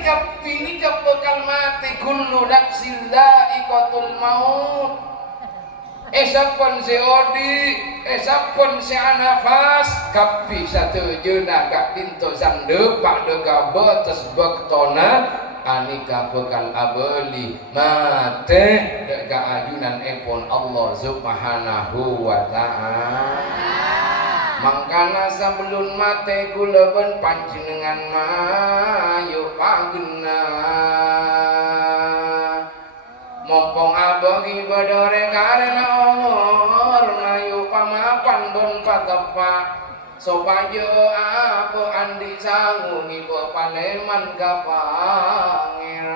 ini bakal mati kullu nafsin dha'iqatul maut. Esapun si odi, esapun si anafas, kapi satu juna kak pintu sanduk pak dega betes bektona, anika bekal abeli mate dega ajunan epon Allah subhanahu wa ta'ala. Mangkana sebelum mate kula ben panjenengan mayu pagena. Mompong abagi badore karena omor nayu pamapan bon patepak sopajo apa andi sangu ngipo paneman ka pangeran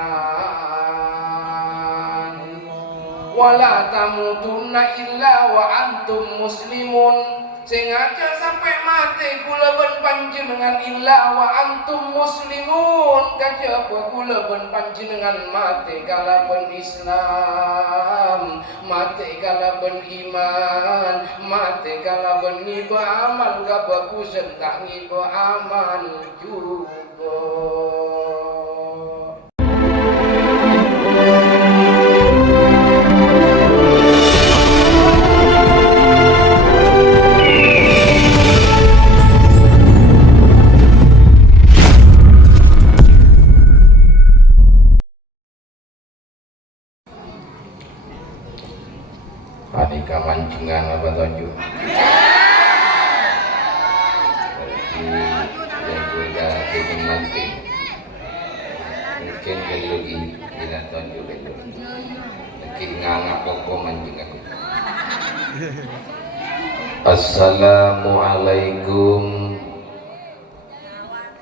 wala tamutunna illa wa antum muslimun sing aja sampai mati kula ben panjenengan illa wa antum muslimun kajaba kula ben panjenengan mati kalaben Islam mati kalaben iman mati kalaben ngiba amal kabagusan tak ngiba amal juga. Anika mancingan apa tujuh? Yang juga ingin mati. Mungkin kalau tidak tujuh itu. Lagi ngangak pokok mancing aku. Assalamualaikum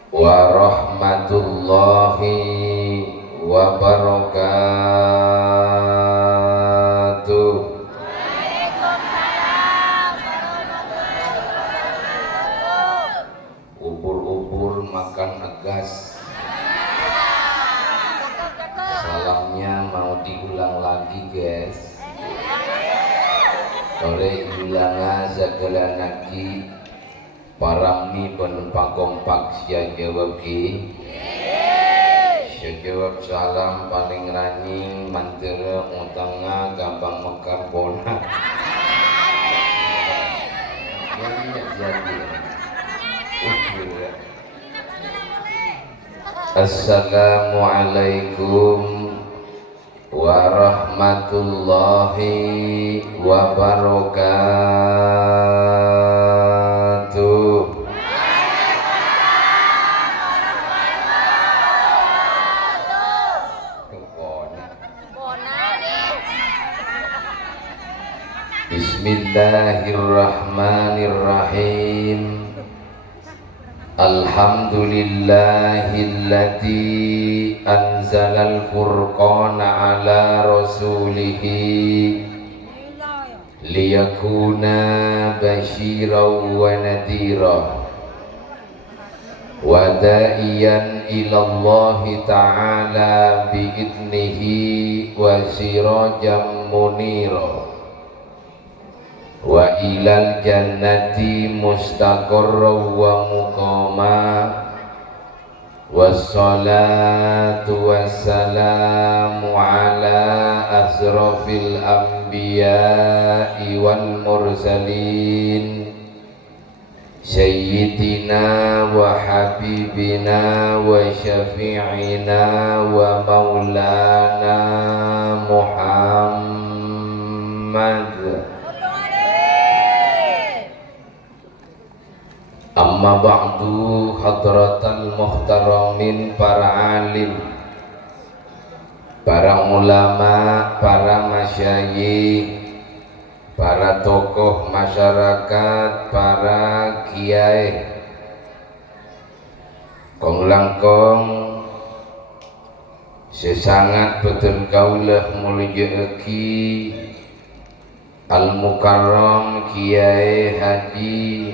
warahmatullahi wabarakatuh. Ubur-ubur makan agas. Salamnya mau diulang lagi guys. Sore ulang segala nagi parami ben pakompak sia jawab ki. Sia jawab salam paling ranying mantera utanga gampang mekar bona. Jadi Assalamualaikum warahmatullahi wabarakatuh. Bismillahirrahmanirrahim. Alhamdulillahilladzi anzalal furqana ala rasulihi liyakuna basyiran wa nadhira wa da'iyan ilallahi ta'ala bi'idnihi wa sirajan munira wa ilal jannati mustaqarra wa muqama wassalatu wassalamu ala asrafil anbiya'i wal mursalin sayyidina wa habibina wa syafi'ina wa maulana Muhammad. Amma ba'du hadratal muhtaramin para alim, para ulama, para masyayikh, para tokoh masyarakat, para kiai, kong langkong sesangat betul kaulah mulyaki al-mukarram Kiai Haji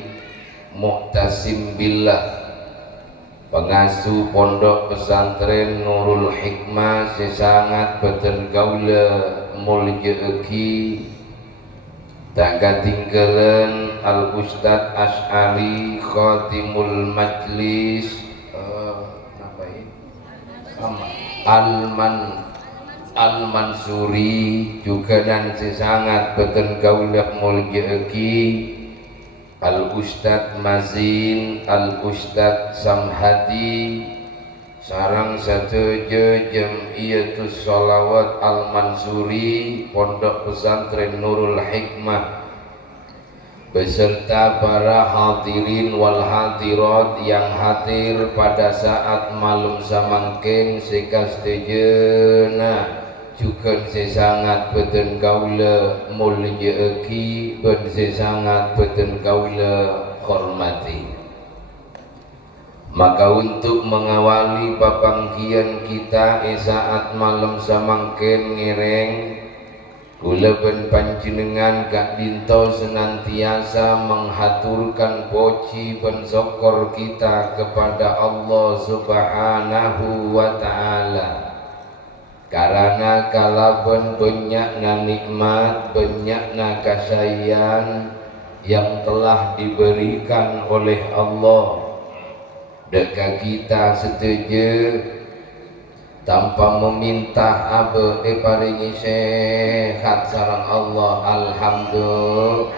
Muhtasim Billah, pengasuh pondok pesantren Nurul Hikmah sesangat betul gaula mulyaki tak katinggalan Al Ustad Asy'ari Khatimul Majlis Al-Mansuri juga nanti sangat beten gaulah muljaeki Al-Ustad Mazin Al-Ustad Samhadi sarang satu Jamiatus Sholawat Al-Mansuri Pondok Pesantren Nurul Hikmah beserta para hadirin wal hadirat yang hadir pada saat malam samangken sekastejena juga sesangat beten gaula muljaeki ben sesangat beten gaula hormati. Maka untuk mengawali papanggian kita saat malam samangken ngereng kula ben panjenengan gak dinto senantiasa menghaturkan puji ben syukur kita kepada Allah Subhanahu wa taala. Karena kalaupun banyakna nikmat, banyakna kasayyan yang telah diberikan oleh Allah dekat kita setuju tanpa meminta apa paringi sehat sareng Allah alhamdulillah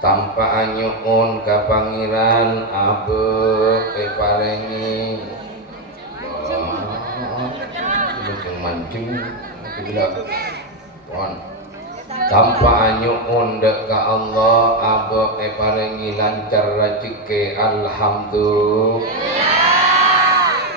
tanpa anyuun ka pangeran apa paringi mancing bilang tanpa anyuun dek ka Allah apa paringi lancar rezeki alhamdulillah.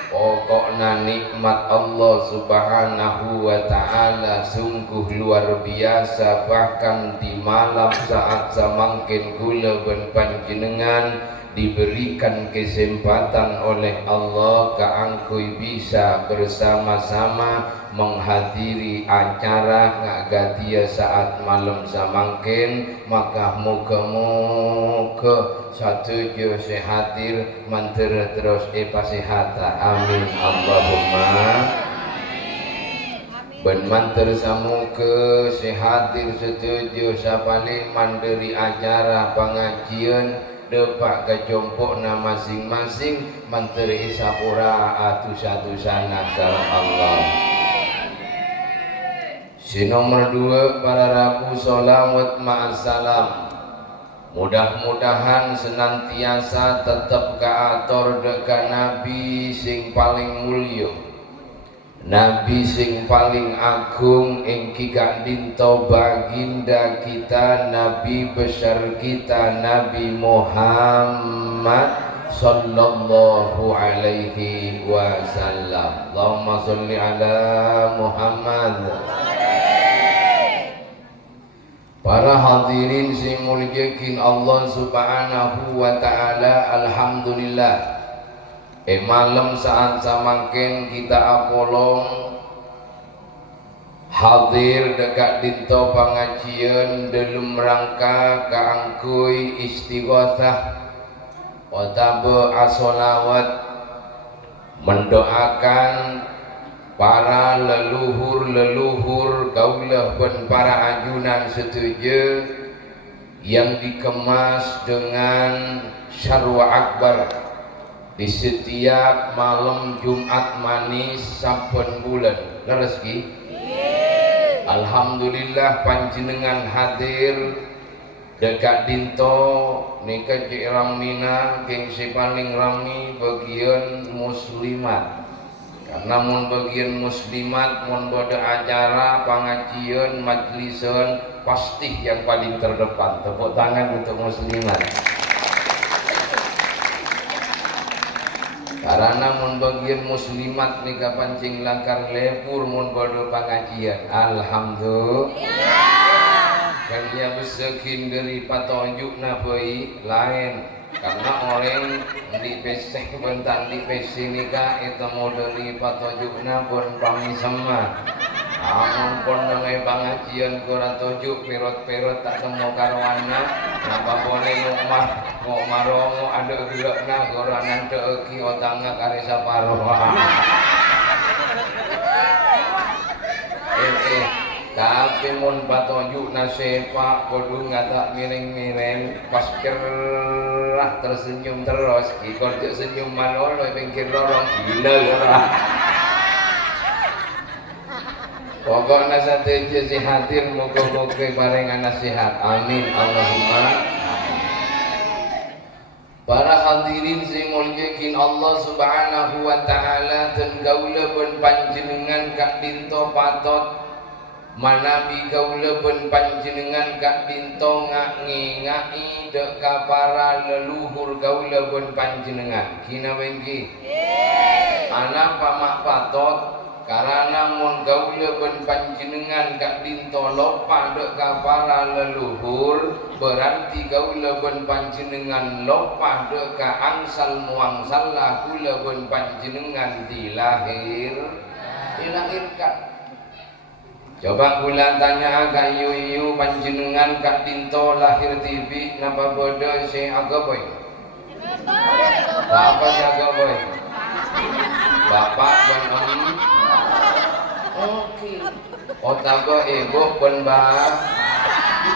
Pokokna nikmat Allah Subhanahu wa taala sungguh luar biasa, bahkan di malam saat samangken kula ben panjenengan diberikan kesempatan oleh Allah kaangkuy bisa bersama-sama menghadiri acara ngagadia saat malam samangken, maka moga-moga satu jo sehadir manter terus pasihata amin Allahumma ben manter samuga sehadir setuju sapane mandiri acara pengajian depak kejompokna masing-masing menteri sapura atus-atusana sareng Allah. Nomor 2 para rabu sholawat ma'assalam. Mudah-mudahan senantiasa tetap kaator deka Nabi sing paling mulya, Nabi sing paling agung engki gak dinto baginda kita, Nabi besar kita, Nabi Muhammad sallallahu alaihi wasallam. Allahumma sholli ala Muhammad. Para hadirin sing mulyakin Allah Subhanahu wa taala, alhamdulillah. Malam saat samangken kita apolong hadir dekat dinto pengajian dalam rangka kaangkuy istighosah otabe asolawat mendoakan para leluhur kaulah ben para ajunan setuju yang dikemas dengan syarwa akbar di setiap malam Jumat manis saben bulan. Leres ki? Alhamdulillah panjenengan hadir dekat dinto nika cik ramina gengsi paling rami bagian muslimat. Karena mun bagian muslimat mun ada acara pengajian majlisan pasti yang paling terdepan. Tepuk tangan untuk muslimat. Karena mun bagian muslimat nika pancing langkar lepur mun bodo pengajian. Alhamdulillah. Kan dia besekin dari patonjukna bayi lain. Karena orang di pesek bentar di pesek nika itu mau dari patonjukna pun pami sama. Amun pun dengan pengajian kurang tujuh perot-perot tak temu karwana. Kenapa boleh mau maromo ada gelakna kurang nanti eki otangnya karisa paruh. Tapi mun patojuk na sepak kudu ngata miring-miring pas kerah tersenyum terus ikor cek senyum malolo pinggir lorong gila ora. Pokoknya satu si hadir muka-muka paringan nasihat. Amin Allahumma. Para hadirin sing mulyakin Allah Subhanahu wa taala dan kaula pun panjenengan kak dinto patot manabi kaula pun panjenengan kak dinto ngai dek ka para leluhur kaula pun panjenengan. Kina wengki. Anak pamak patot karena mun gaula pun panjenengan kak dinto lopa dek ka para leluhur berarti gaula pun panjenengan lopa dek ka angsal muangsal lah kula pun panjenengan dilahirkan. Coba kula tanya agak yu panjenengan kak dinto lahir tibi napa bodoh si agaboy? Bapak si agaboy? Bapak pun Oke. Otago ibu pun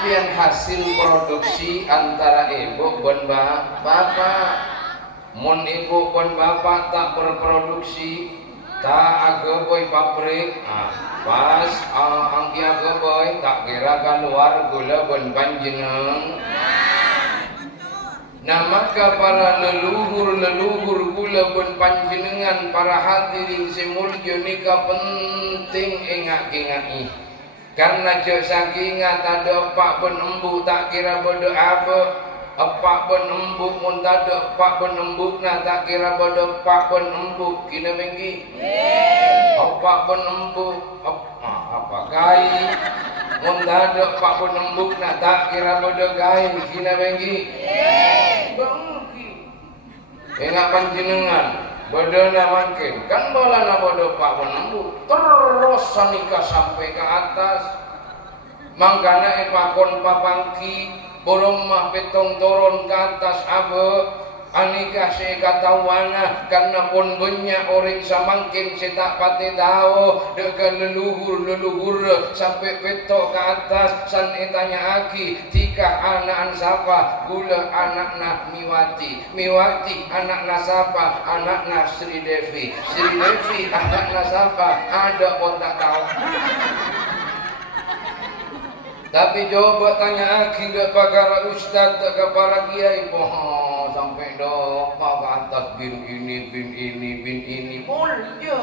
Biar hasil produksi antara ibu pun bapak. Mun ibu pun bapak tak berproduksi, tak agaboy pabrik. Pas angki agaboy tak kira keluar gula pun panjeneng. Nah maka para leluhur kula pun panjenengan para hadirin semulya nika penting engak-engaki. Karena jek saking ada pak pun embu tak kira bodo apa. Pak pun embu mun ada pak pun embu nah tak kira bodo pak pun embu kina mengki. Pak pun embu apa gai. Mun ada pak pun embu nah tak kira bodo gai kina mengki. Enggak panjenengan bodona mangkin kan balana bodo pak penembuk terus sanika sampai ke atas mangkana epakon papangki borong mah petong turun ke atas abe anika se katawana karena pun banyak orang samangkin se tak pati tahu dengan leluhur sampai petok ke atas san etanya aki tika anak sapa gula anak nak miwati anak nasapa anak nak Sri Devi anak nasapa ada pun tak tahu. Tapi coba tanya aki ke para ustaz ke para kiai sampai doa ke atas bin ini mulya.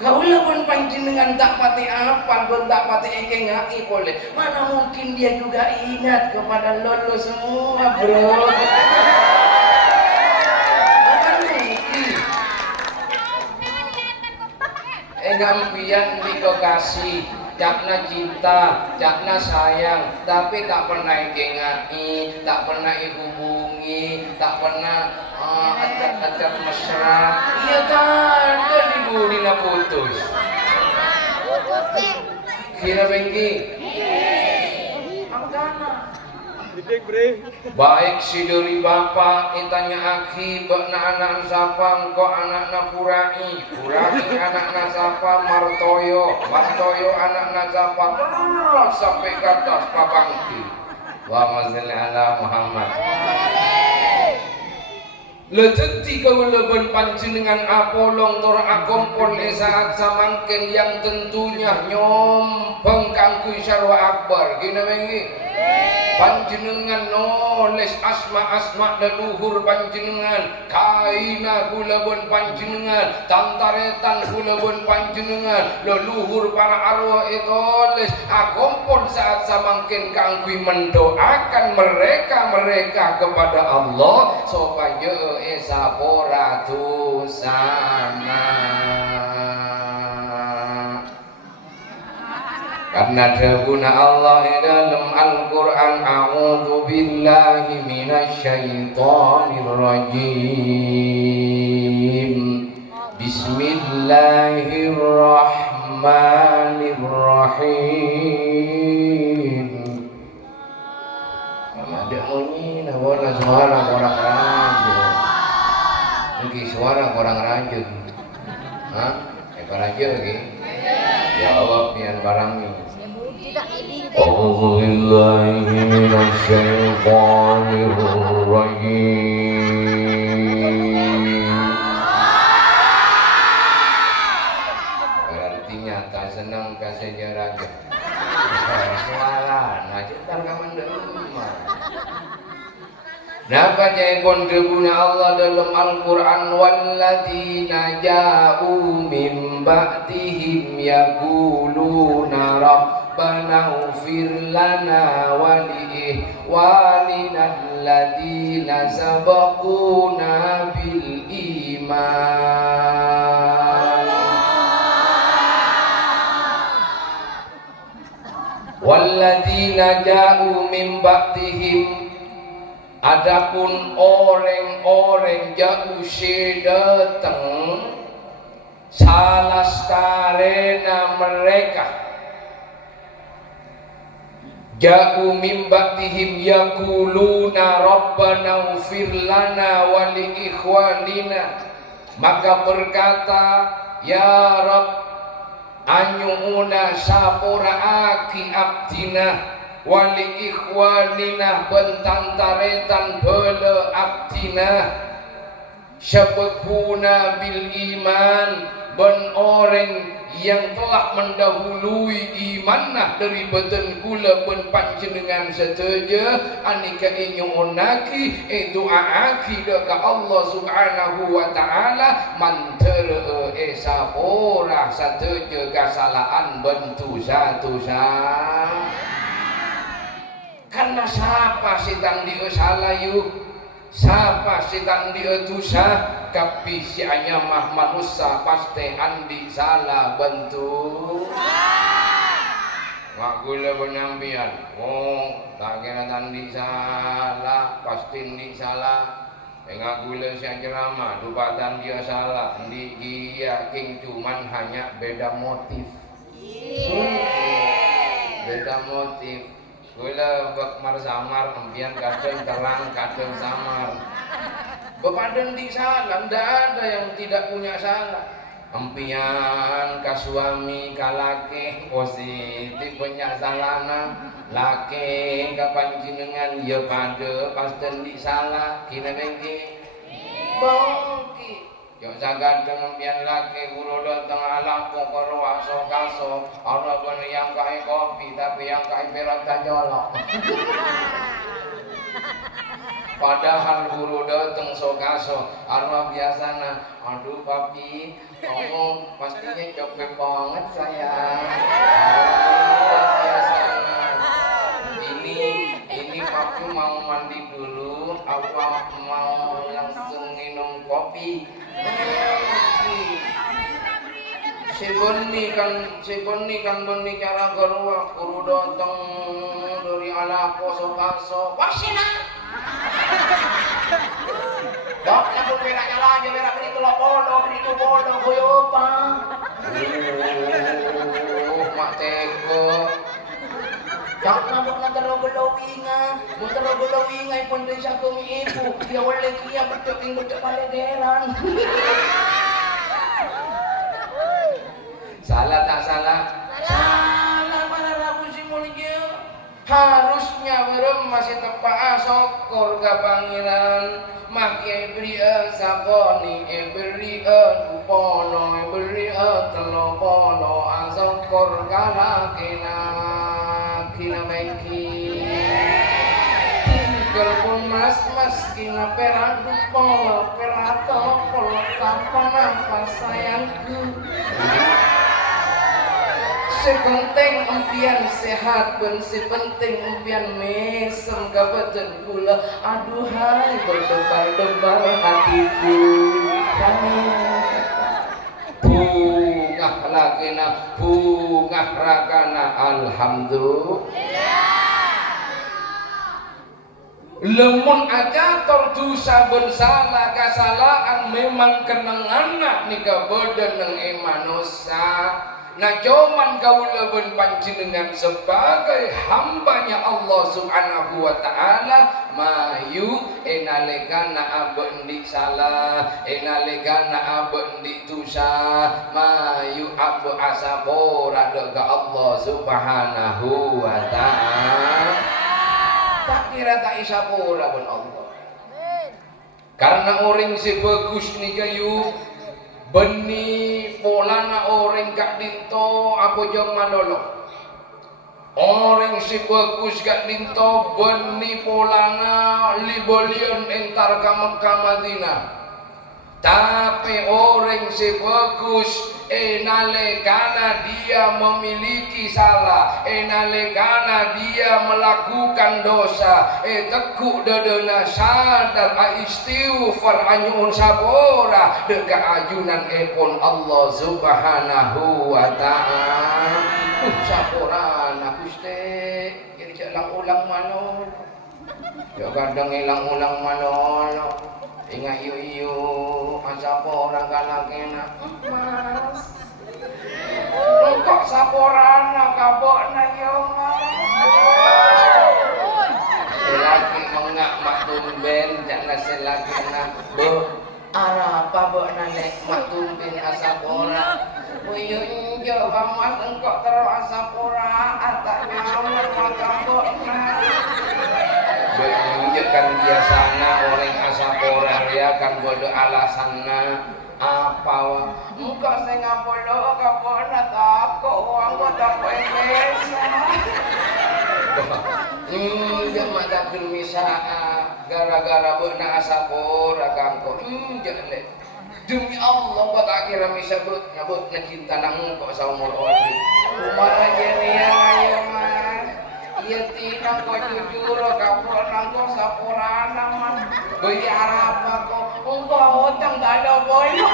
Kaula pun panjenengan tak pati apa pun tak pati engkengai boleh. Mana mungkin dia juga ingat kepada lolo semua bro. Bukan mungkin. Gampian diko kasih cakna cinta, cakna sayang, tapi tak pernah kengai, tak pernah hubungi, tak pernah acak-acak mesra. Iya tanda dibudi na putus. Kira bengki. Baik si dari bapak itanya aki bakna anak sapa engko anakna purai anakna sapa martoyo anakna sapa terus sampai ke atas papangki wa mazali ala Muhammad. Lejeti kawulebon panjenengan apolong tor akompol saat samangken yang tentunya nyombang kangku syarwa akbar gina mengi panjenengan nulis asma leluhur panjenengan kaina kulebon panjenengan tantaretan kulebon panjenengan leluhur para arwah itulis akompol saat samangken kangku mendoakan mereka kepada Allah supaya esapora tusana. Karena dahuna Allah dalam Al-Quran a'udzu billahi minasyaitonir rajim. Bismillahirrahmanirrahim. Ada bunyi wala suara orang raja. Mungkin suara orang raja. Hah? Raja lagi. Jawab pian barami. A'udzu billahi minasy syaithanir rajim. Artinya tak senang ka sejarah. Soalan aja tar ka rumah. Dapat jaipun kebuna Allah dalam Al-Quran walladzina ja'u min ba'dihim yaquluna rabbana ighfir lana wa li ikhwanina alladzina sabaquna bil iman walladzina ja'u min ba'dihim. Adapun orang-orang jauh datang salah starena mereka jauh mimbatihim yaquluna rabbana ighfir lana wa li ikhwanina, maka berkata ya Rabb anyuuna sapura aki abdina wali ikhwanina bentantaretan bela abdina syabakuna bil iman ben orang yang telah mendahului imanah dari beten kula ben panjenengan setuju anika inyunaki itu aaki deka Allah subhanahu wa ta'ala mantere esa ora setuju kesalahan bentu satu karena siapa sitan dia salah yuk, siapa sitan dia dosa, tapi si hanya mah manusia pasti andi salah bentuk. Mak gula penampian, tak kira andi salah, pasti andi salah. Enggak gula si ceramah, dupatan dia salah, andi dia king cuman hanya beda motif. Beda motif. Gula bak marsamar empian kadang terang kadang samar. Bepadan di salah, tidak ada yang tidak punya salah. Empian ka suami ka laki positif punya salahna, laki ka panjenengan ya pada pasten di salah kina bengki. Bangki yo sagad empian laki guru datang ala kokor waso kaso ora ben yang kae kopi tapi yang kae perak tajolok. Padahal guru datang sokaso arwah biasana aduh papi kamu pastinya capek banget sayang. Biasana ini papi mau mandi dulu apa mau langsung minum kopi. Si Boni kan berbicara gerua guru datang dari ala poso kaso wasina. Dok, nak beraknya lagi berak beri tu bodoh koyo apa? Mak teko. Jak nabok na terogolawinga pun din siya kumiipo. Dia wala kiya betul palegeran. Salah tak salah? Salah para rabu si mulia. Harusnya berem masih tepat sokor ke pangeran. Makai berian sakoni, berian upono, berian telopono, asokor kala kina bengki. Tinggal pun mas kina peradu polo, perato polo, kapan apa sayangku. Sepenting empian sehat pun sepenting empian mesem kabetan kula aduhai berdebar-debar hatiku bungah lakina bungah rakana alhamdulillah. Lemun aja terdosa bersalah kesalahan memang kenangan nika badan nang manusia Nah cuman kaula pun panjenengan sebagai hambanya Allah Subhanahu wa taala mayu enalikana abe ndik salah enalikana abe ndik dosa mayu abe asapora ka Allah Subhanahu wa taala tak kira tak isapora pun Allah karena orang si bagus ni kayu beni polana orang kak dinto apa jong manolong orang si bagus kak dinto beni polana libolion entar ka Mekah Madinah tapi orang si bagus nalekana dia memiliki salah nalekana dia melakukan dosa tekuk dadana sadar istighfar anyun sabora deka ajunan epon Allah Subhanahu wa taala saporan aku kiri celang ulang manol ya kadang ilang ulang manol ingat iyo asapora kalakena mas engkok saporana kabokna yo selagi mengak mak tumben jangan selagi nak bu apa bokna nek mak tumben asapora buyun jo mas engkok terus asapora atak nyawa mak kabokna menunjukkan biasana orang asapora ya kan bodoh alasanna apa wa engkau saya ngapolo kapona takut uang gua takut Indonesia jangan takut misaa gara-gara beuna asapora kangko jangan demi Allah gua tak kira misa nyabut na cinta nang kok saumur oli umar jenian ayo mas iya tina ko jujur kapol nangko sapurana man bayar apa ko engkau hutang tak ada boyo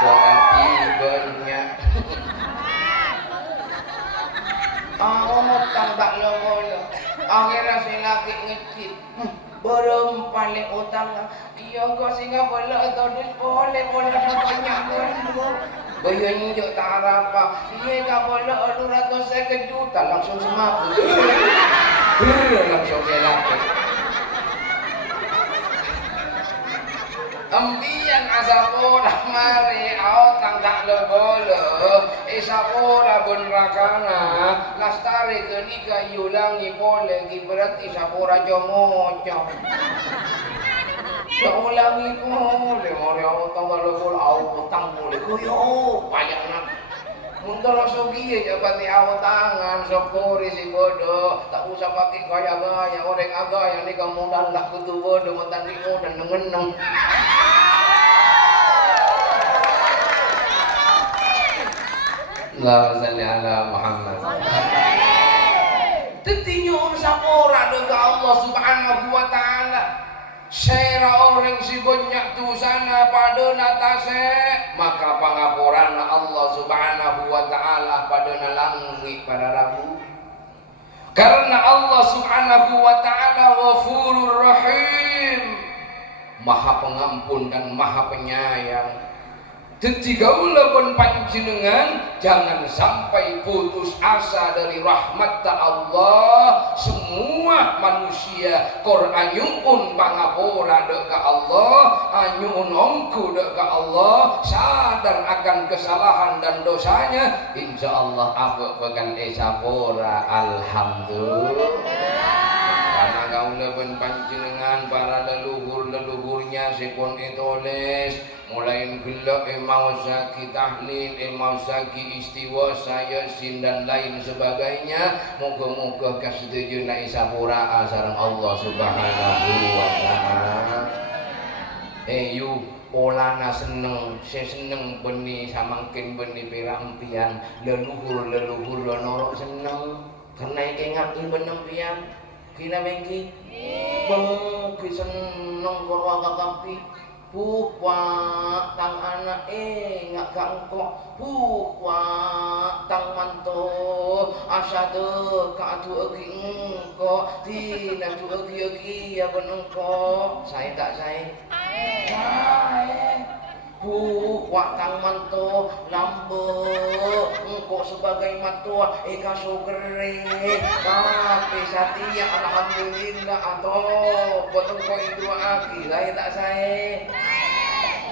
bukan ibunya hutang tak ada boyo akhirnya si laki ngecit berempalik utang iya kok singa boleh todus boleh banyak gundu bayan jo tak apa iya ka boleh 250 juta langsung semaput langsung kelak ambian asapora mari aotang tak lebolo isapora bun rakana lastari kenika yulangi boleh berarti sapora jomocok ulangi boleh mari aotang tak lebolo aotang boleh kuyo banyak nak muntah sogi aja pati aotangan sopori si bodoh tak usah pakai gaya-gaya orang agak yang ni kamu dan lah kutu bodoh muntah ni dan nengeneng Allahumma salli ala Muhammad. Tetinyo sapora dekat Allah Subhanahu wa taala. Sera orang si banyak tu sana pada natase maka pangapurana Allah Subhanahu wa taala pada langit pada rabu. Karena Allah Subhanahu wa taala Ghafurur Rahim. Maha pengampun dan maha penyayang. Jadi gaula pun panjenengan jangan sampai putus asa dari rahmat Allah. Semua manusia kor anyuun pangapura deka Allah, anyuun ongku deka Allah, sadar akan kesalahan dan dosanya. Insya Allah apa pekan esapora alhamdulillah. Karena gaula pun panjenengan para leluhur-leluhurnya sipun itulis mulai gelak mau saki tahlil mau saki istiwa saya sin dan lain sebagainya moga-moga kasetuju na isapura sareng Allah Subhanahu wa taala yu polana seneng seneng beni samangkin beni pirampian leluhur norok seneng karena iki ngati benempian kina mengki bengki seneng karo kakampi Puhwa tang anak ngak kangkok puhwa tang manto asade ka atu agi engko tina tu agi ya benengko saya tak saya puhwa watang mantu lambe engko sebagai matua eka sugere tapi satia alhamdulillah atau potong kau itu aki saya tak saya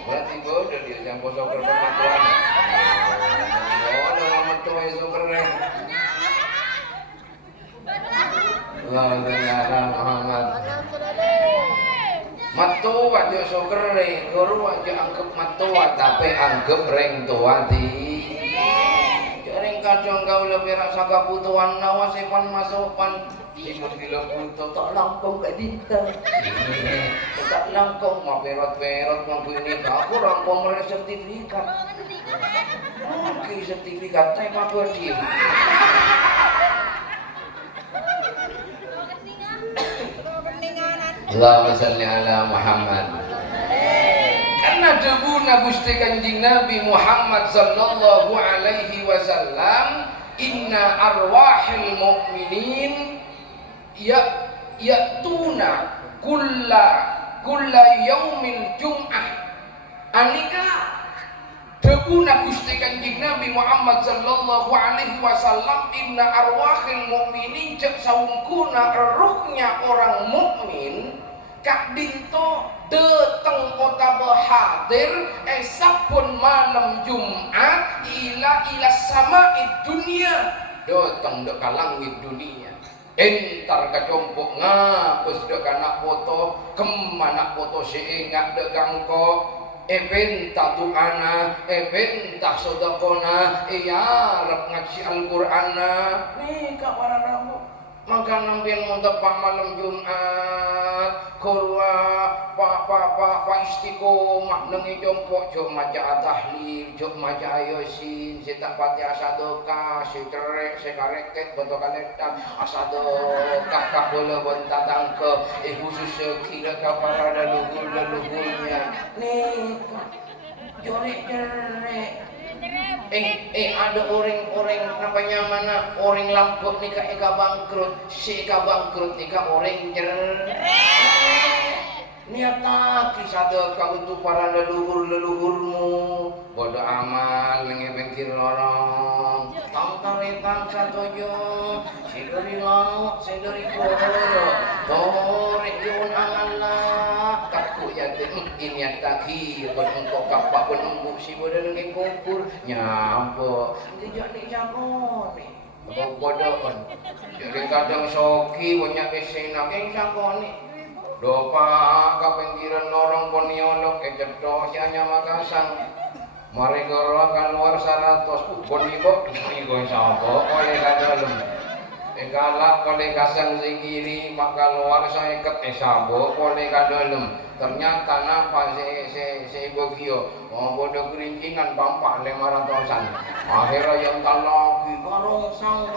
berarti bodoh dia yang poso kerpematuan oh dalam matua itu keren Allahumma Muhammad matua aja sugere guru aja anggap matua tapi anggap reng tua di ring kacang kau lebih rasa kebutuhan nawa sepan masukan simut gila butuh tak langkong ke dita tak langkong mau perot-perot mampu ini aku rangkong mereka sertifikat oke sertifikat saya mampu dia Allahumma salli ala Muhammad karena debu Gusti Kanjeng Nabi Muhammad sallallahu alaihi wasallam inna arwahil mu'minin ya'tuna kulla yaumil jum'ah anika debu Gusti Kanjeng Nabi Muhammad sallallahu alaihi wasallam inna arwahil mu'minin cek sawungkuna ruhnya orang mukmin kak dinto datang kota berhadir esapun malam Jumat ila sama dunia datang dek langit dunia entar kacompok ngapus dek anak foto kemana foto seingat dek gangko eventa tuana eventa sodakona rep ngaji Al-Qur'ana nih kabar ramu maka nampian muntak pak malam Jumat kurwa pak istiqomah nengi jompok jok maca tahlil jok maca ayosin sitak pati asadoka si cerek si kareket boto kaletan asadokah kabola bonta tangke khusus sekira kapara leluhurnya nih jorek-jorek ada orang namanya mana orang lamput nikah eka bangkrut si eka bangkrut nikah orang cerek niat kisah kau untuk para leluhurmu bodoh amal mengebengkir lorong tangtaritan satojo si dari laut si dari koro torek yun Allah kaku yatim ini takhir berengkok kapak penembuk si bodoh nengi kumpur nyampo jadi jago nih bodoh jadi kadang soki banyak kesenak yang jago nih dopa kapenggiran orang poniolog cetok sianya Makassang mari goro keluar 100 ponibo iku sapa oleh kadalem galak oleh kasang sing kiri maka luar saya ket sabo oleh kadalem ternyata napa si bogio bodoh kerincingan pampak 500-an akhirnya yang talaki barongsang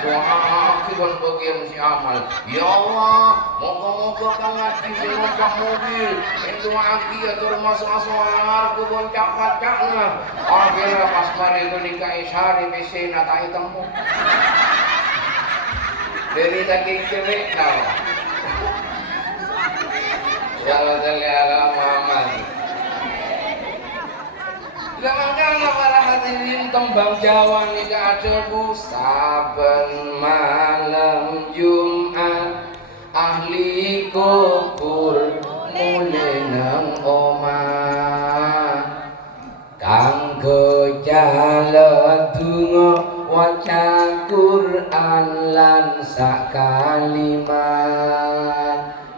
doa kibon bagian si amal ya Allah moga-moga kang ngaji sing numpak mobil itu aki atur masuk-masuk kubon cak-cakna akhirnya pas mari nikah isari besena tak temu dari daging cerek nama Sallallahu alaihi Muhammad Lamangkana para hadirin tembang Jawa nika adebu saben malam Jumat ahli kubur mulai nang omah kanggo jala donga waca Quran lan sak kalimat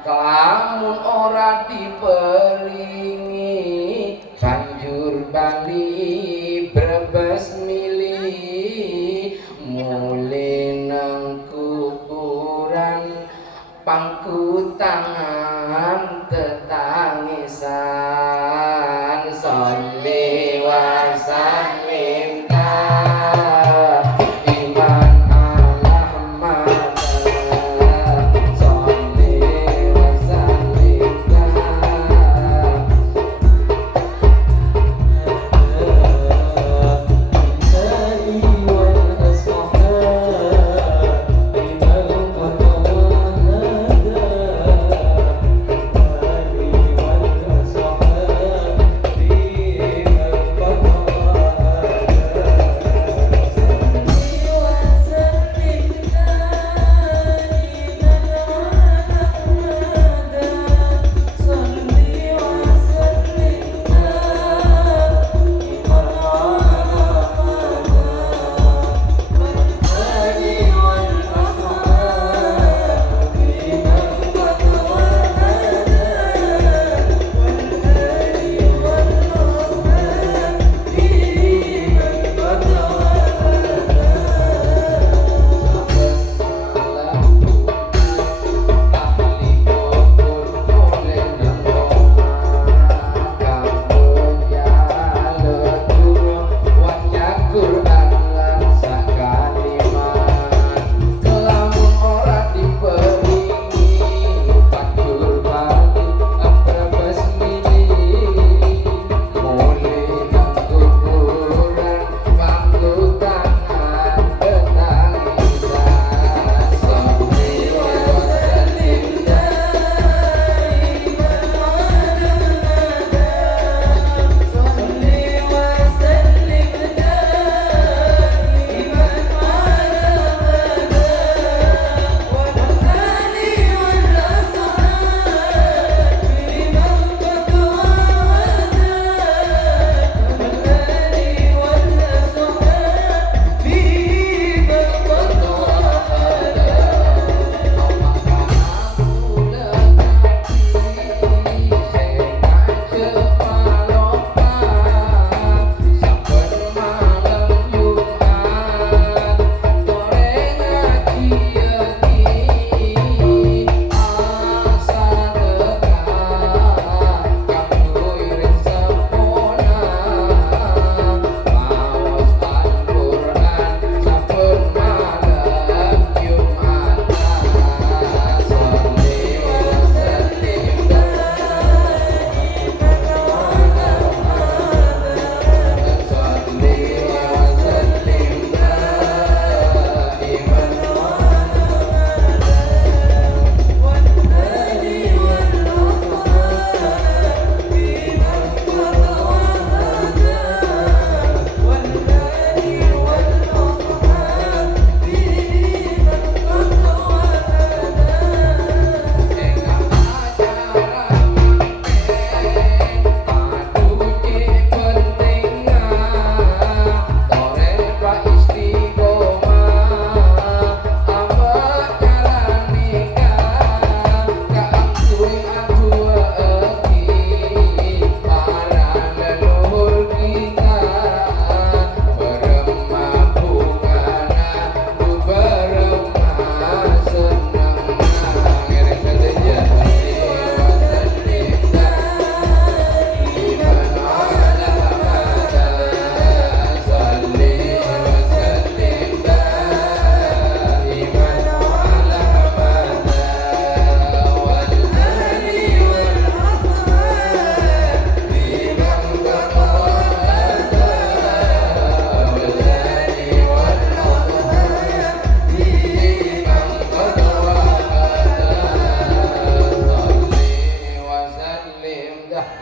lamun ora diperingi banjur bali brebes milih mule nang kuburan pangku tangan tetangisan sholli wa sallim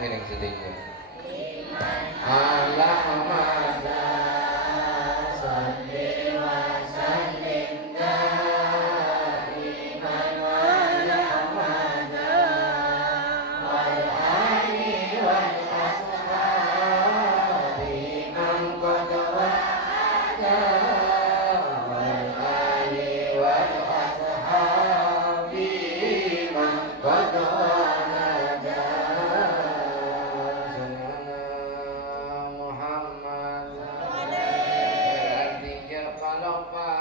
piring sedikit. Allahumma salli wa sallim daiman ala Muhammad wal ali wal ashabi man qad wa'ada wal ali wal ashabi man qad wa'ada Muhammad artinya palopa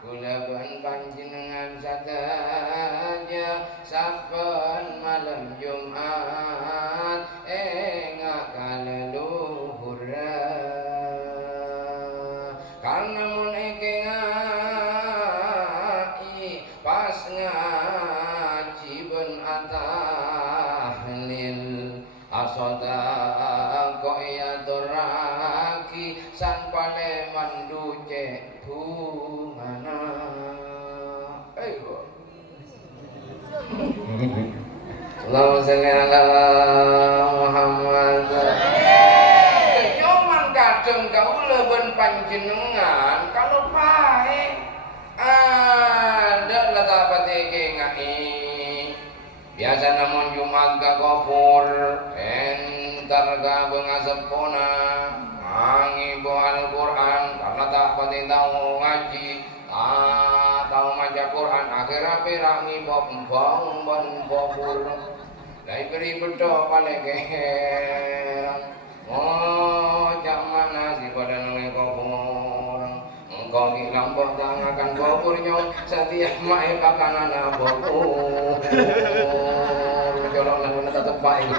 kula ben panjenengan sadaya saben malam Jumat engak kaleluhur karena mun ngai pas ngaji ben atahlil asoda koya doraki san pale mandu cek bungana ayo Allahumma sholli ala Muhammad cuman kadang kaula ben panjenengan kalau baik ada lah dapat ngai biasa namun Jumat ka kopur entar ka bengasepona mangi bo Al-Quran karena tak pati tahu ngaji tahu maca Quran akhirnya pirangi bombong bon bobur dari beri bedo pale keheran oh jak mana si pada nuli kopur engkau hilang botang akan kopurnya setiap mae pakanana bobur mencolok lagu tetap baik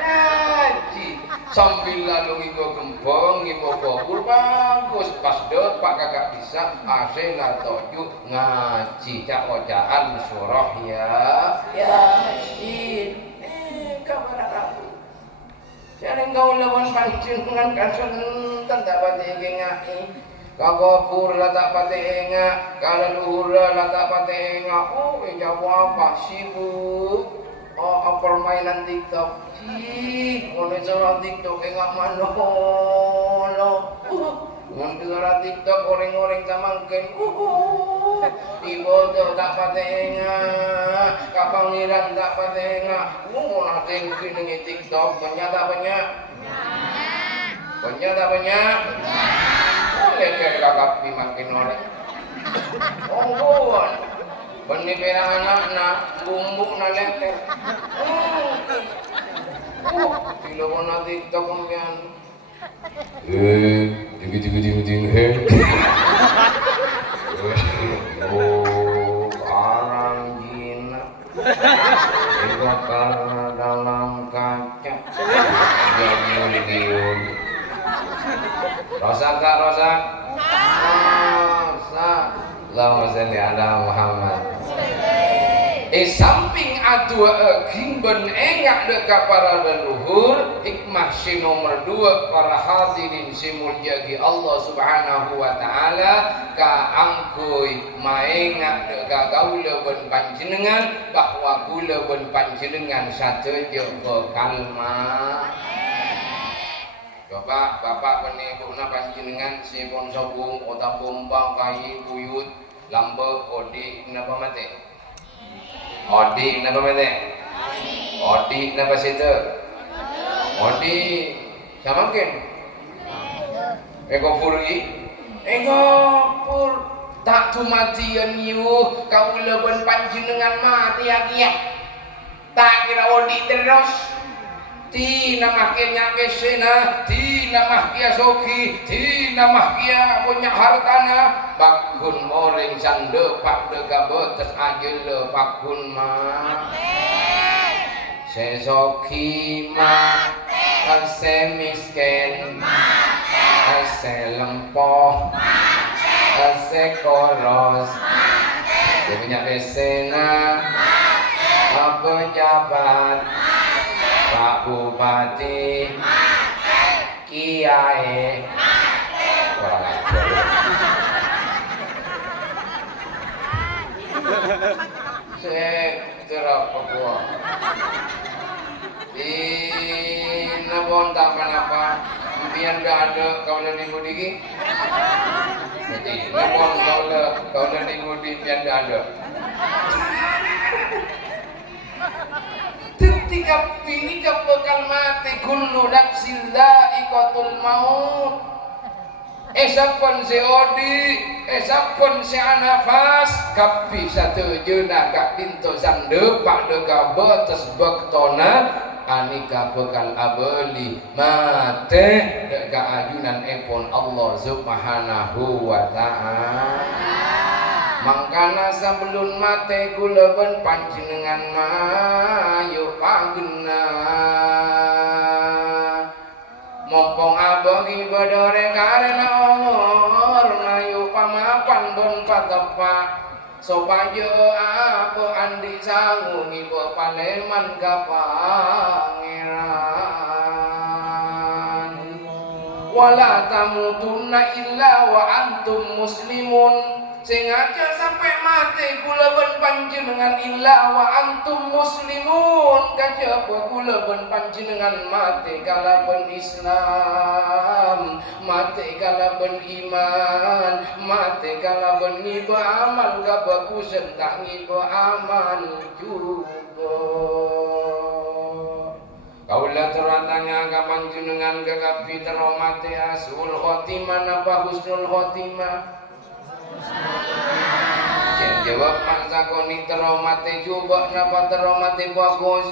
ngaji sambil lalu ngiko gembong ngiko bobur bagus pas dot pak kakak bisa ase ngatoju ngaji cak ojaan surah ya yasin kabar aku jarang kau lawan panjenengan kasunten tak pati ngai kakopur lah tak pati engak kaleluhur lah tak pati engak oh jawab apa sibuk oh permainan TikTok sih ngono cara TikTok engak manolo ngono cara TikTok orang-orang samangken ibodo tak pati engak kapangiran tak pati engak ngono tengki ning TikTok banyak tak banyak tak banyak leker kakak makin oleh ongguan benih perang anak-anak bumbuk na leker tilo ko na TikTok ang yan ting oh parang gina ikaw karena dalam kaca ganyan rosak tak rosak? Rosak. Allahumma sholli ala Muhammad. Samping adua gimben engak deka para leluhur hikmah si nomor 2 para hadirin si mulyagi Allah subhanahu wa ta'ala ka angkuy maengak deka gaula ben panjenengan bahwa gula ben panjenengan sateja bekalma coba bapak penibukna panjenengan si pon sobung otak bomba kai buyut lambe odi napa mate odi napa mate odi napa situ odi samangken eko puri eko pur tak tumatian yu kaula ben panjenengan mati agia tak kira odi terus ti namah kia nyake sena ti namah kia soki ti namah kia punya hartana bakun orang sande pak dega betes ajele bakun ma sesoki ma ase misken ase lempoh ase koros dia punya desena apa jabat Pak Bupati Kiai orang ajar lah Papua. Nabon tak apa, biar dah ada kau dah dimudi ki. Jadi nabon kau dah dimudi biar dah ada. Ketika ini kebekal mati kullu nafsin dha'iqatul maut. Esapun seodi, esapun seanafas, kapi satu juna kak pintu sande pak dega betes bektona anika bekal abeli mate dega ajunan epon Allah subhanahu wa ta'ala. Mangkana sebelum mate kula ben panjenengan mayu pagena mompong abagi badore karena umur mayu pamapan ben patepak sopajo apa andi sangu ngibo paleman ka pangeran wala tamutunna illa wa antum muslimun. Sing aja sampai mati kula ben panjenengan illa wa antum muslimun. Kajaba kula ben panjenengan mati kala ben Islam, mati kala ben iman, mati kala ben ngiba amal ka bagusan tak ngiba amal juga. Kaula teratanya ka panjenengan kakapi teromati asul khotimah napa husnul khotimah. Jangan jawab maksa koni teromati coba napa teromati bagus.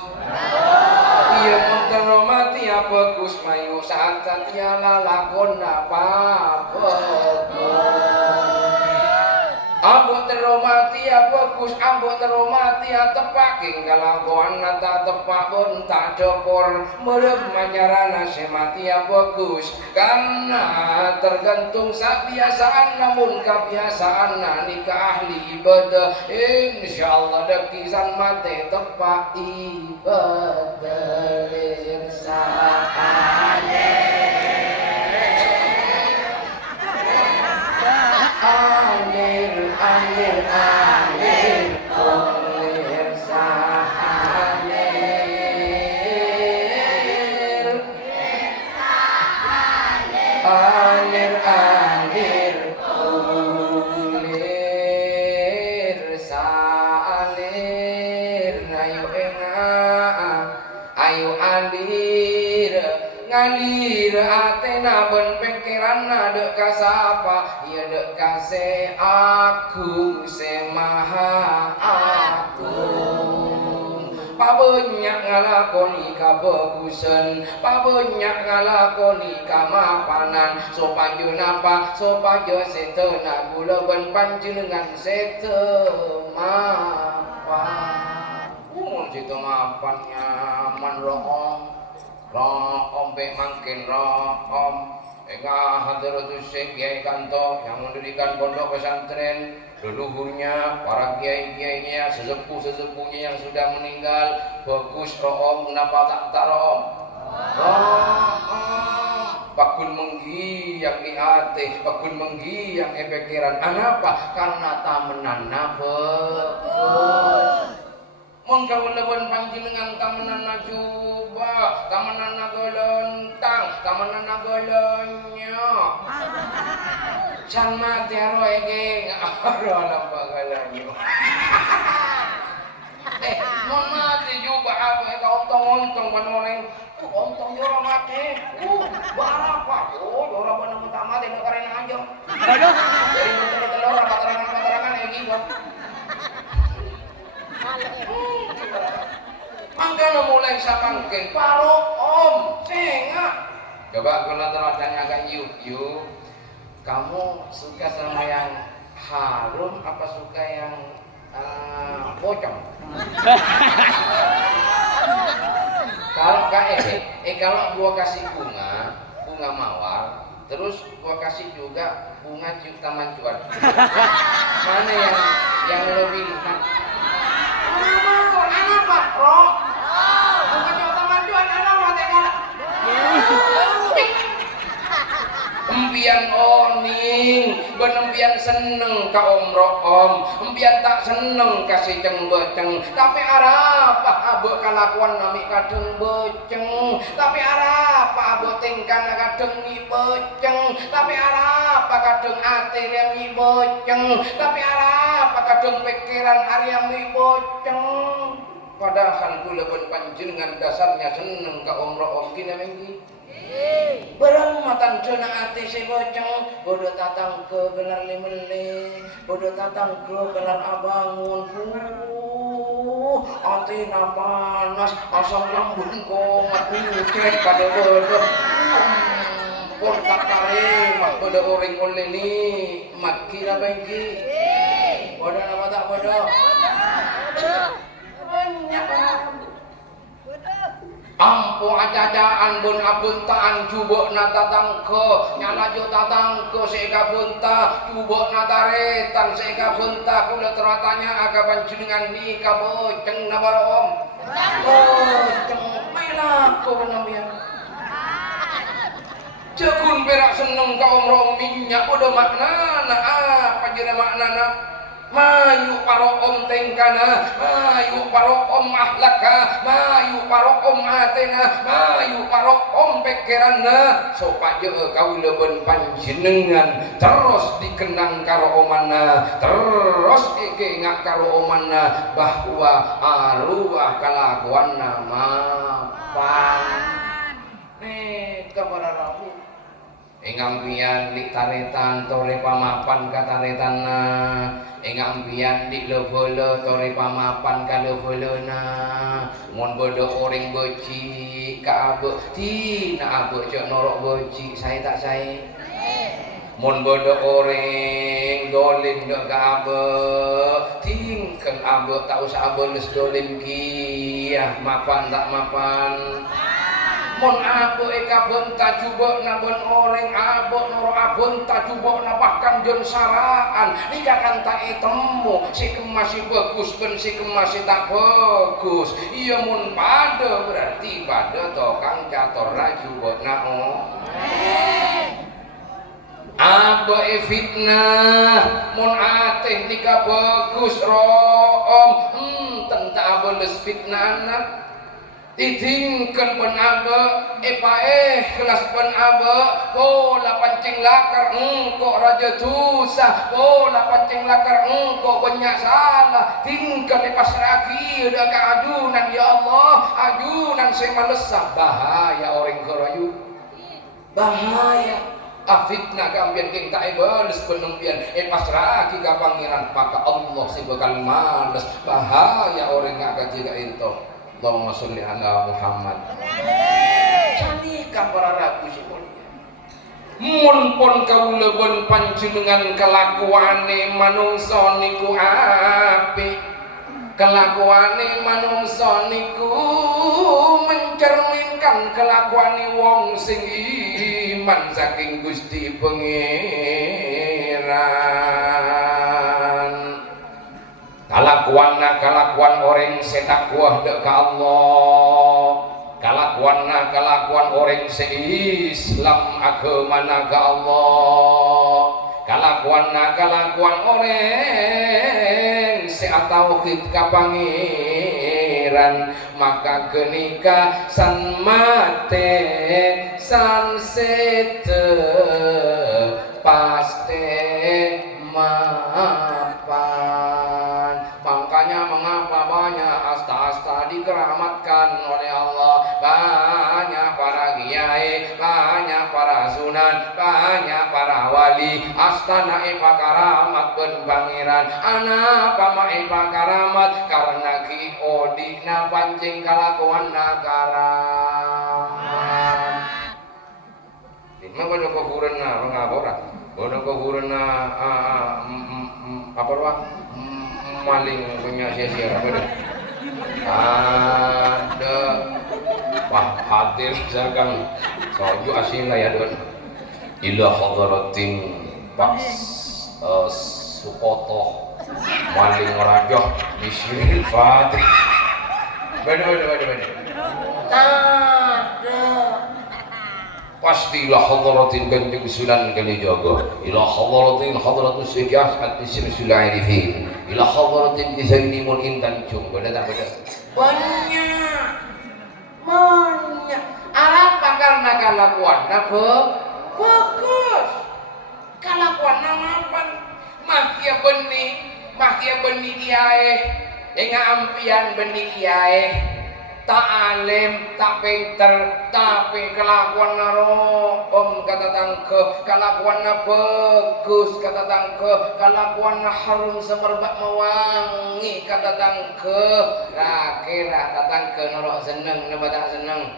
Iya mau teromati ya bagus mayu saat tiala lakon apa bagus. Ambo teromati ya bagus, ambo teromati ya tepaking kalakuan nata tepak pun tak dopor merem majarana semati ya bagus karena tergantung kebiasaan namun kebiasaan nikah ahli ibadah insyaallah dekisan mate tepak ibadah lirsane Alir olir salir alir olir salir ayo alir ngalir atena ben pikiranna dek kasapa ya dek kase aku semaha agung pabanyak ngalakoni kabagusan pabanyak ngalakoni kamapanan sopajo napa sopajo setena kula ben panjenengan setemapan situ mapan nyaman roong Om be mangkin Om Eka Hadratus Syekh Kiai Kanto yang mendirikan pondok pesantren leluhurnya para kiai-kiainya sesepuh-sesepuhnya yang sudah meninggal bagus Om kenapa tak tarom Pakun menggi yang di hati pakun menggi yang epikiran kenapa karena tamenan bagus mengkau lawan panjenengan tamenan juba, tamenan nagolontang, tamenan nagolonyo. Can mati aro ege, aro lambagalonyo. Mon mati juba apa kau ontong-ontong manoreng. Ontong jora mati. Barapa? Jora bener tak mati nak karena aja. Jadi telur-telur paterangan-paterangan ya gitu. Mangkana mulai samangkin paro Om sengak coba kalau teladangnya agak yuk kamu suka sama yang harum apa suka yang pocong kalau kalau gua kasih bunga mawar terus gua kasih juga bunga taman cuan mana yang lebih apa? Roh. Bukan taman cuan anak mati kalah. Empian oning benembian seneng ka umroh om, embian tak seneng kasih ceng beceng, tapi arapa abe kalakuan nami kadeng beceng, tapi arapa abe tingkan kadeng ni beceng, tapi arapa kadeng ati yang ni beceng, tapi arapa kadeng pikiran Arya ni beceng. Padahal kula pun panjenengan dasarnya seneng ka umroh om kina mengki. Barang matan cena ati si boceng, bodoh tatang ke gelar limele, bodoh tatang ke gelar abangun, ati na panas, asam lambung komat, cek pada bodoh, pun tak kare, mak bodoh orang oleh ni, mat kira bengki, bodoh nama tak bodoh, ampu acacaan bun abuntaan cubok nata tangko nyalajo tatangko seka bunta cubok nata retan seka bunta kula teratanya aga panjenengan ni kaboceng nabar om boceng melak ko namanya Jagun berak seneng ka umroh minyak udah maknana apa jere maknana mayu paro om tengkana mayu paro om ahlaka mayu paro om atena mayu paro om pikiranna supaya kaula ben panjenengan terus dikenang karo omana terus ikengak karo omana bahwa arwah kalakuanna mapan kabararabu engampian di taretan tore pamapan kataretanna engampian di levolo tore pamapan ka levolona mun bodo orang beci ka abe tina abe cok norok beci saya tak saya mun bodo orang dolim dok ka abe tingkel abe tak usah abe les dolim kiyah mapan tak mapan mon abo eka bonta jubok na bon orang abo noro abonta jubok na bahkan jon saraan nikakan tak etemu si kemasi bagus ben si kemasi tak bagus iya mon pada berarti pada tokang cator la jubok na abo fitnah mon ateh nika bagus room tentang abo les fitnah anak ditingkan pun abe kelas pun abe pola pancing lakar engkau raja tusah pola pancing lakar engkau banyak salah tingkan lepas lagi udah ke ajunan ya Allah ajunan saya malesah bahaya orang kerayu bahaya fitnah kambian king tak ibalis penempian pas lagi ke pangeran maka Allah si bakal males bahaya orang yang akan jaga itu Allahumma sholli ala Muhammad. Canika para ragu si mulia. Mun pun kaula bon panjenengan kelakuane manungsa niku apik. Kelakuane manungsa niku mencerminkan kelakuane wong sing iman saking Gusti Pangeran. Kalakuan orang setakwa dek Allah kalakuan orang se-Islam agama ka Allah kalakuan orang se-tauhid ka Pangeran maka genika san mate san sete paste mapan makanya mengapa banyak asta-asta dikeramatkan oleh Allah banyak para kiai banyak para sunan banyak para wali astana karamat ben pangeran ana pamae karamat karena ki odina pancing kalakuan karamat lima bodoh kufuran mengabora bodoh kufuran apa ruang maling punya sia-sia apa deh ada wah hadir misalkan soju asila ya don ila hadratin Pak Sukoto maling rajoh bismil fatri beda pasti ila hadratin Kanjeng Sunan Kalijaga, ila hadratin hadratus Syekh Ahmad Syamsul Arifin, ila hadratin Zainul Intan Jung. Beda tak beda? Banyak. Apa karena kelakuan bagus. Kelakuan namapan makia benih kiai, enggak ampian benih kiai. Tak alim, tak pinter, tapi kelakuan naroom kata tangke, kelakuan bagus kata tangke, kelakuan harum semerbak mewangi kata tangke. Kira tatangke norok seneng, napa tak seneng?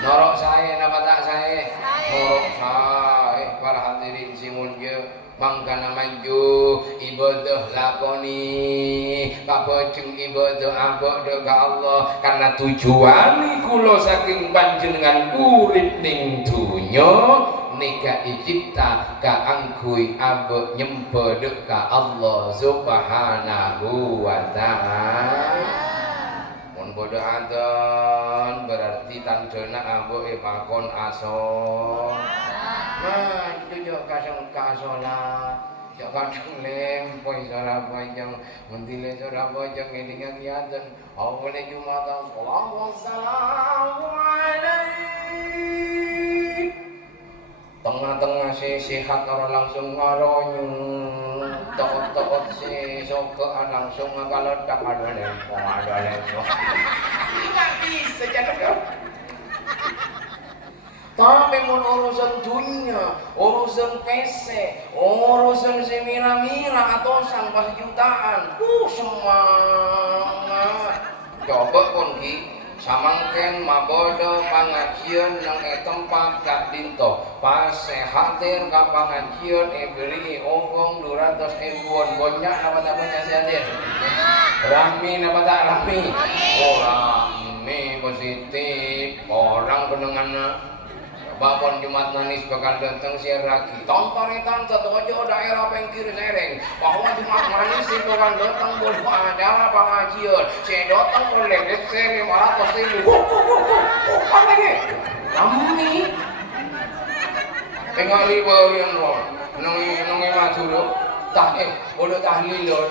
Norok saya, napa tak saya? Norok saya. Para hadirin si mulya, mangkana manju ibadah lakoni papejeng ibadah abok ka Allah karena tujuan kula saking panjenengan urip ning donya nika icipta ka angkuy abok nyembah ka Allah Subhanahu wa taala. Mun bodo adzan berarti tandana abok pakon aso. Nah, itu jok kasang kasola, jok kadang lempoi sora bojong, mentile sora bojong ngelingan kiaten. Awale Jumatan wassalamu alaik. Tengah-tengah sehat orang langsung ngaronyu, tokot-tokot sokean langsung ngakaledak ada lempong. Nggak bisa jadi. Tapi mun urusan dunia, urusan PC, urusan semira-mira atau sampai jutaan, semangat. Coba pun ki, samangken mabodo pengajian nang tempat kak dinto, pas hadir ka pengajian beri ogong 200 ribuan, banyak apa tak banyak hadir? Rami apa tak rami? Oh rami positif, orang pendengarnya. Babon Jumat Manis bakal datang siar lagi. Tontonetan satu aja daerah pengkir sereng. Bahwa Jumat Manis itu kan datang buat acara pengajian. Saya datang oleh DC 500.000. Apa ini? Kami pengali berian loh. Nungi maju loh. Tak bodoh tahlil loh.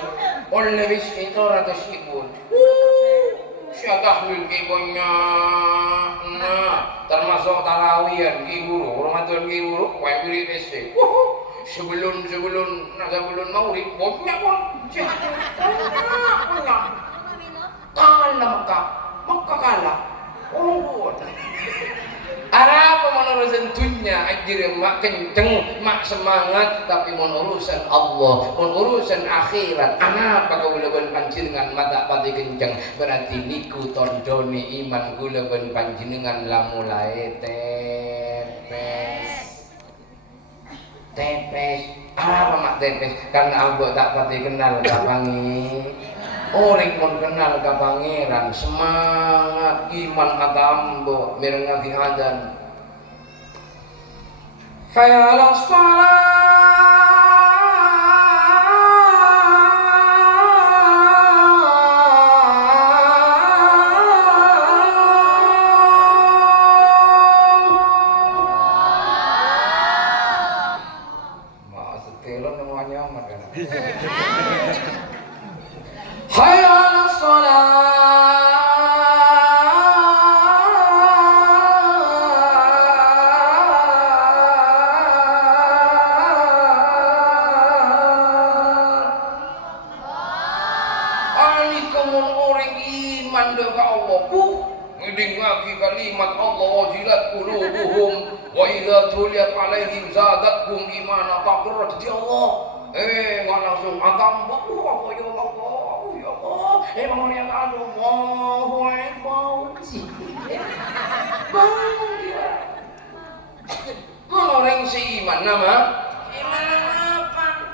Oleh bis itu 100.000. Siapa tahlil ibunya? Nah, termasuk tarawihan ki guru, Ramadan ki guru, wae biri PC. Sebelum maulid banyak pun. Banyak. Kalah Mekah kalah. Oh. Apa urusan dunia anjir mak kenceng, mak semangat tapi urusan Allah, urusan akhirat. Apa kula ben panjenengan mata pati kenceng berarti niku tondone iman kula ben panjenengan lamulae tepes. Apa mak tepes? Karena abok tak pati kenal kapangi. Orang pun kenal ke pangeran, semangat iman atambo mirengati adan. Hayya 'alas shalah. Mak setelon namanya amat kan. Hayya 'alas shalah. Kalimat Allah wajilat qulubuhum wa idza tuliyat alaihim zadatkum imana taqarraj di Allah. Nggak langsung atam apa ya Allah, ya Allah. Mau yang Allahu Akbar. Mau orang si iman nama? Iman apa?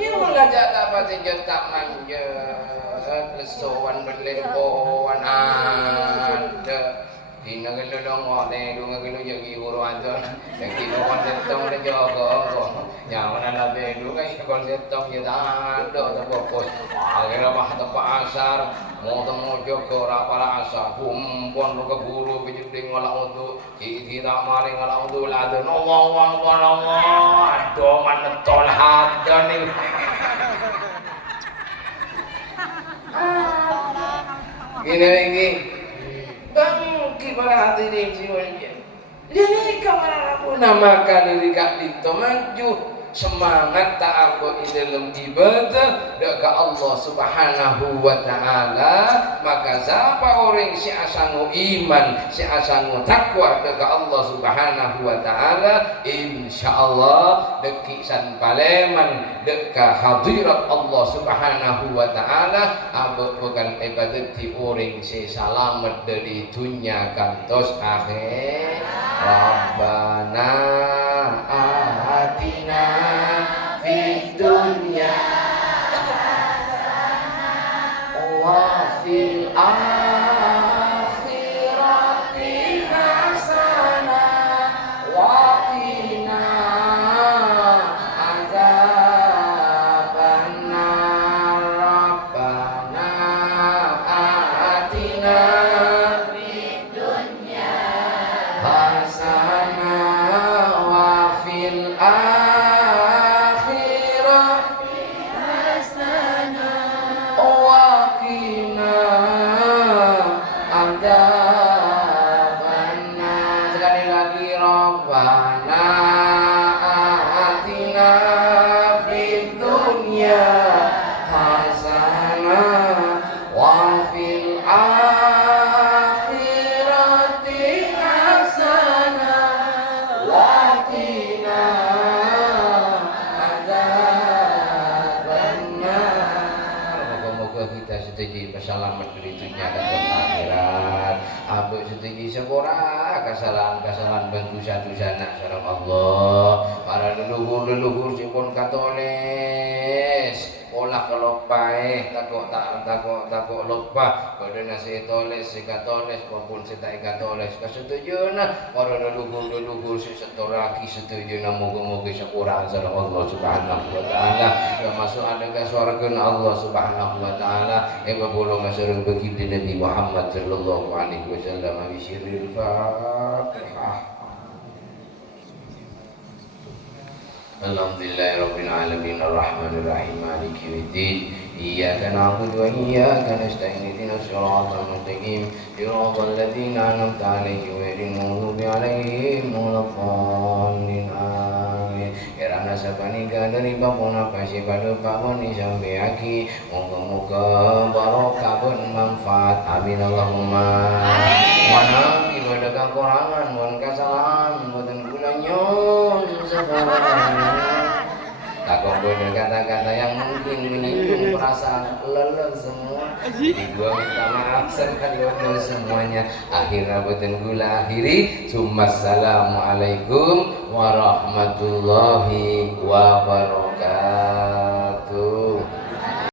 Ya ngajak apa tak manja, lesuan berlempoan ada. Hina kilo dong ngone dunga kilo jadi guru adon. Yang kilo konseptong na jogo ko. Nyaman na labi dunga konseptong ya tando ta pokos. Akhirnya mah tepa asar mau temu jogo rapala asar. Bumpon ke guru bijuding wala untuk tidak maling wala untuk ladon. Wong aduh manetol hadon nih. Gini bangki para hadirin semuanya. Jadi kamar aku namakan diri kak dito maju semangat ta'abbud dalam ibadah dekat Allah Subhanahu wa taala. Maka siapa orang si asangu iman, si asangu takwa dekat Allah Subhanahu wa taala, insyaallah dekisan paleman dekat hadirat Allah Subhanahu wa taala abot bukan ibadat di orang si selamat dari dunia kantos akhir. Rabbana atina fid dunya wa fil akhirati hasanah wa qina adzabannar. Rabbana atina fid dunya hasanah wa fil selamat dari dunia dan akhirat. Abuk setuju sepora kesalahan bantu satu sana sareng Allah. Para leluhur sipun katolis olah kalau pae takut lupa pada nasi toles si katoles maupun si tak katoles kesetuju na para leluhur si setoraki setuju na moga-moga sepura sareng Allah Subhanahu wa taala. Ya masuk ada ke surga Allah Subhanahu wa taala. Bolo masyarul baginda Nabi Muhammad sallallahu alaihi wasallam bisiril Fatihah. Alhamdulillahirabbil alamin arrahmanir rahim maliki yaumiddin. Iyyaka na'budu wa iyyaka nasta'in ihdinas siratal mustaqim siratal ladzina an'amta 'alaihim ghairil maghdubi 'alaihim waladdallin. Amin. Kirana sapanika dari bapuna kasih pada pamoni sampai aki. Moga-moga barokah bermanfaat. Amin Allahumma. Mana ibadah kekurangan dan kesalahan boten kula nyuwun sepurane. Takut bener kata-kata yang mungkin menyinggung perasaan lelah semua. Jadi gua minta maaf semuanya semuanya. Akhirnya boten kula akhiri. Assalamualaikum warahmatullahi wabarakatuh.